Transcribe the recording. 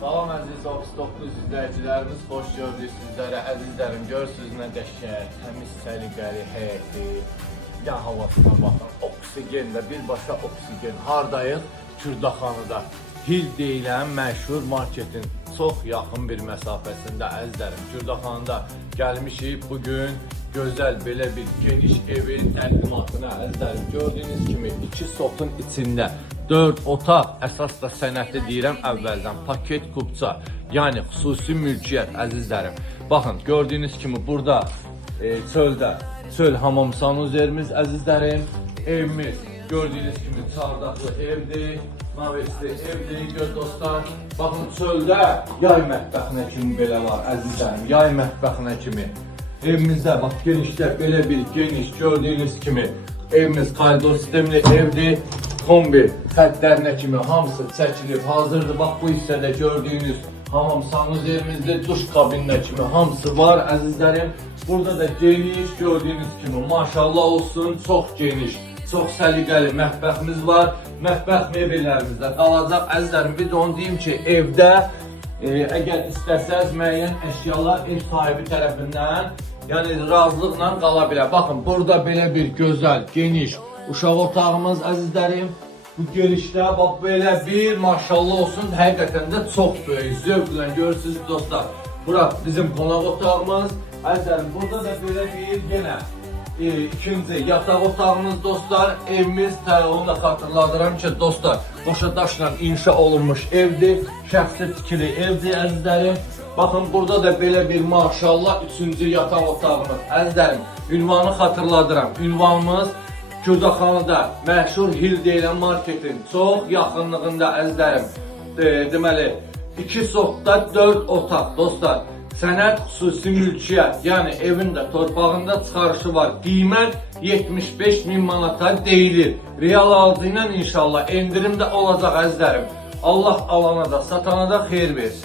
Salam əziz Office 9 izləyicilərimiz, xoş gördük sizlərə. Əzizlərim, görürsünüz nə qəşəng, təmiz, səliqəli həyəti, ya havasına baxın, oksigen və birbaşa oksigen. Hardayıq? Kürdaxanıda. Hil deyilən məşhur marketin çox yaxın bir məsafəsində əzizlərim. Kürdaxanıda gəlmişik bugün. Gözəl belə bir geniş evin təqdimatına əzizlərim. Gördüyünüz kimi 2 sotun içində 4 otaq, əsas da sənəti deyirəm əvvəldən, paket kupça, yəni xüsusi mülkiyyət əzizlərim. Baxın, gördüyünüz kimi burada çöl hamam sanuzerimiz əzizlərim. Evimiz gördüyünüz kimi çardaqlı evdir, mavesli evdir, göz dostlar. Baxın, çöldə yay mətbəxinə kimi belə var əzizlərim, yay mətbəxinə kimi. Evimizdə bax genişdə belə bir geniş gördüyünüz kimi evimiz koridor sistemli evdir. Kombi xəttlərinə kimi hamısı çəkilib hazırdır. Bax bu hissədə gördüyünüz hamam sanuzerimizdə duş kabininə kimi hamısı var əzizlərim. Burada da geniş gördüyünüz kimi maşallah olsun, çox geniş, çox səliqəli mətbəximiz var. Mətbəx mebellərimizdə qalacaq əzizlərim. Bir də onu deyim ki, evdə əgər istəsəz müəyyən əşyalar ev sahibi tərəfindən yəni razılıqla qala bilər. Baxın, burada belə bir gözəl, geniş uşaq otağımız əzizlərim. Bu girişdə bax belə bir maşallah olsun, həqiqətən də çox böyük, zövqlə görürsünüz dostlar. Bura bizim qonaq otağımız. Əzizlərim, burada da belə bir yenə ikinci yataq otağımız dostlar. Evimiz, onu da xatırladıram ki dostlar, boşa daşla inşa olunmuş evdir. Şəxsi tikili evdir əzizlərim. Baxın, burada da belə bir maşallah 3-cü yataq otağımız. Əzizlərim, ünvanı xatırladıram. Ünvanımız Kürdaxanıda məşhur Hil deyilən marketin çox yaxınlığında əzizlərim. Deməli, 2 sotda 4 otaq dostlar. Sənət xüsusi mülkiyyət, yəni evin də torpağında çıxarışı var. Qiymət 75.000 manata deyilir. Real alıcı ilə inşallah endirim də olacaq əzizlərim. Allah alana da satana da xeyir versin.